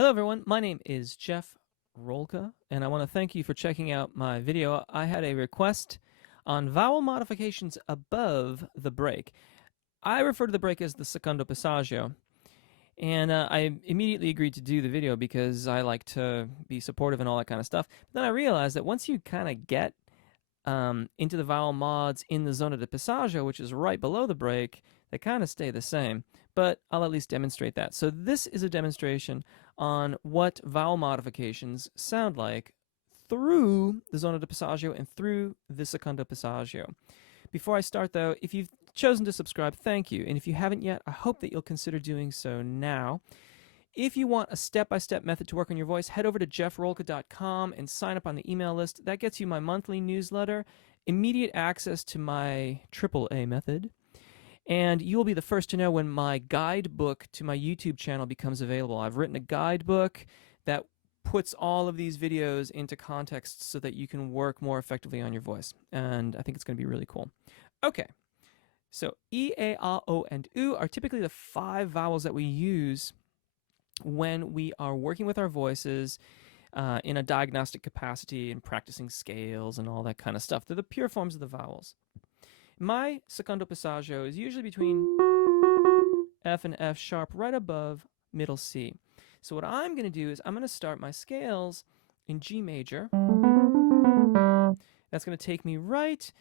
Hello everyone, my name is Jeff Rolka, and I want to thank you for checking out my video. I had a request on vowel modifications above the break. I refer to the break as the secondo passaggio, and I immediately agreed to do the video because I like to be supportive and all that kind of stuff. But then I realized that once you kind of get into the vowel mods in the zona di passaggio, which is right below the break, they kind of stay the same, but I'll at least demonstrate that. So this is a demonstration on what vowel modifications sound like through the zona di passaggio and through the secondo passaggio. Before I start though, if you've chosen to subscribe, thank you. And if you haven't yet, I hope that you'll consider doing so now. If you want a step-by-step method to work on your voice, head over to jeffrolka.com and sign up on the email list. That gets you my monthly newsletter, immediate access to my AAA method, and you will be the first to know when my guidebook to my YouTube channel becomes available. I've written a guidebook that puts all of these videos into context so that you can work more effectively on your voice, and I think it's going to be really cool. Okay, so E, A, A, O, and U are typically the 5 vowels that we use when we are working with our voices in a diagnostic capacity and practicing scales and all that kind of stuff. They're the pure forms of the vowels. My secondo passaggio is usually between F and F sharp, right above middle C. So what I'm going to do is I'm going to start my scales in G major. That's going to take me right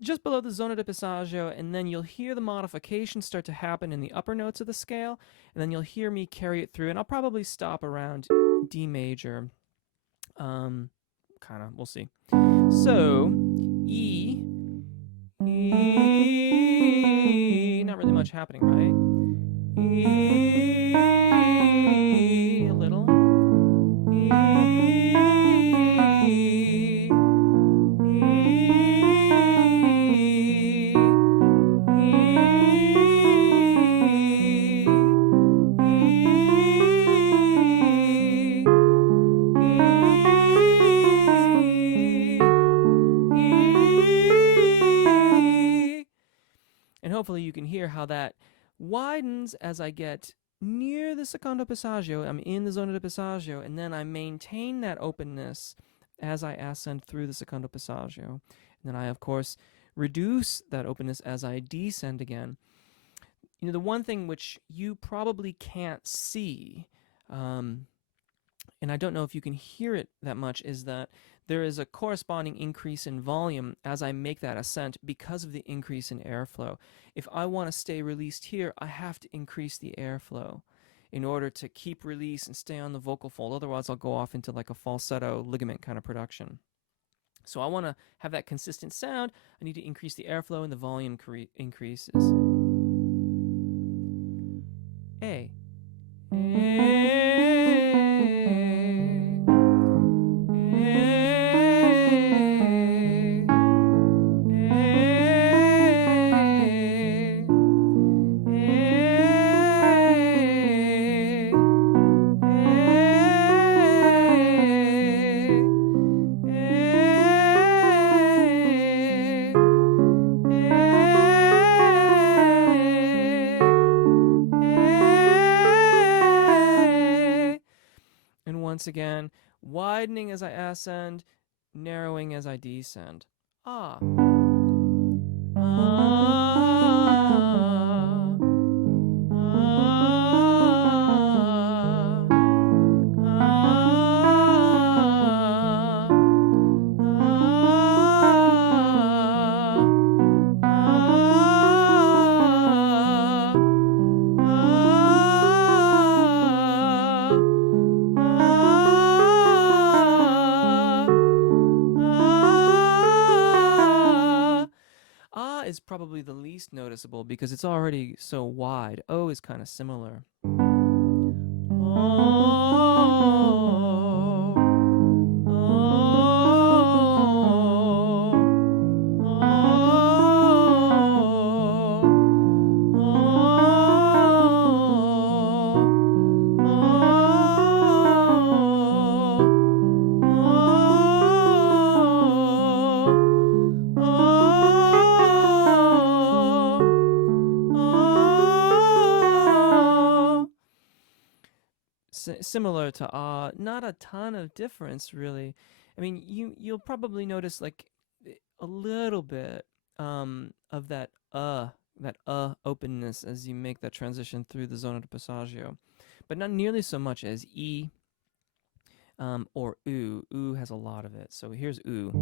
just below the zona di passaggio, and then you'll hear the modification start to happen in the upper notes of the scale, and then you'll hear me carry it through, and I'll probably stop around D major. Kind of, we'll see. So, E, not really much happening, right? E, a little. E, and hopefully you can hear how that widens as I get near the secondo passaggio. I'm in the zona di passaggio, and then I maintain that openness as I ascend through the secondo passaggio. And then I, of course, reduce that openness as I descend again. You know, the one thing which you probably can't see, and I don't know if you can hear it that much, is that there is a corresponding increase in volume as I make that ascent because of the increase in airflow. If I want to stay released here, I have to increase the airflow in order to keep release and stay on the vocal fold. Otherwise, I'll go off into like a falsetto ligament kind of production. So I want to have that consistent sound. I need to increase the airflow and the volume increases. A. Once again, widening as I ascend, narrowing as I descend. Ah. Ah. Ah. Is probably the least noticeable because it's already so wide. O is kind of similar. similar to not a ton of difference really. I mean, you'll probably notice like a little bit of that openness as you make that transition through the zona de passaggio, but not nearly so much as e or oo. Oo has a lot of it. So here's oo.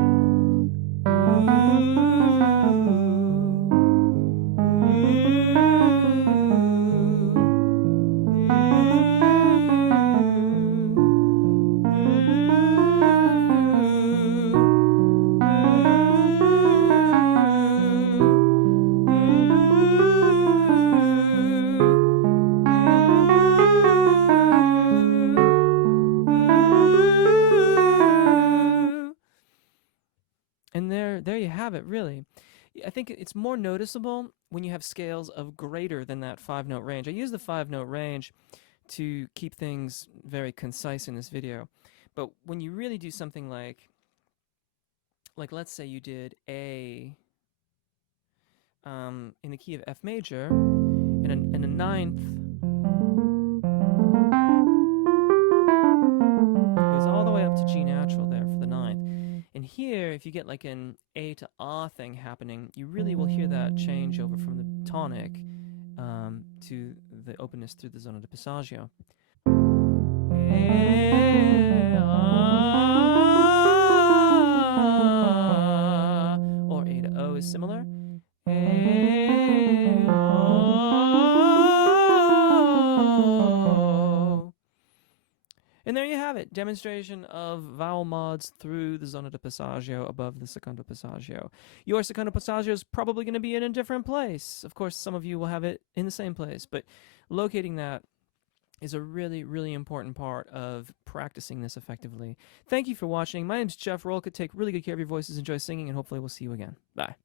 And there you have it, really. I think it's more noticeable when you have scales of greater than that 5-note range. I use the 5-note range to keep things very concise in this video. But when you really do something like let's say you did A in the key of F major and a ninth, goes all the way up to G natural there for the ninth. And here, if you get like an A to ah thing happening, you really will hear that change over from the tonic to the openness through the zona de passaggio. Or A to O is similar. And there you have it, demonstration of vowel mods through the zona de passaggio above the secondo passaggio. Your secondo passaggio is probably going to be in a different place. Of course, some of you will have it in the same place, but locating that is a really, really important part of practicing this effectively. Thank you for watching. My name is Jeff Rolka. Take really good care of your voices, enjoy singing, and hopefully we'll see you again. Bye.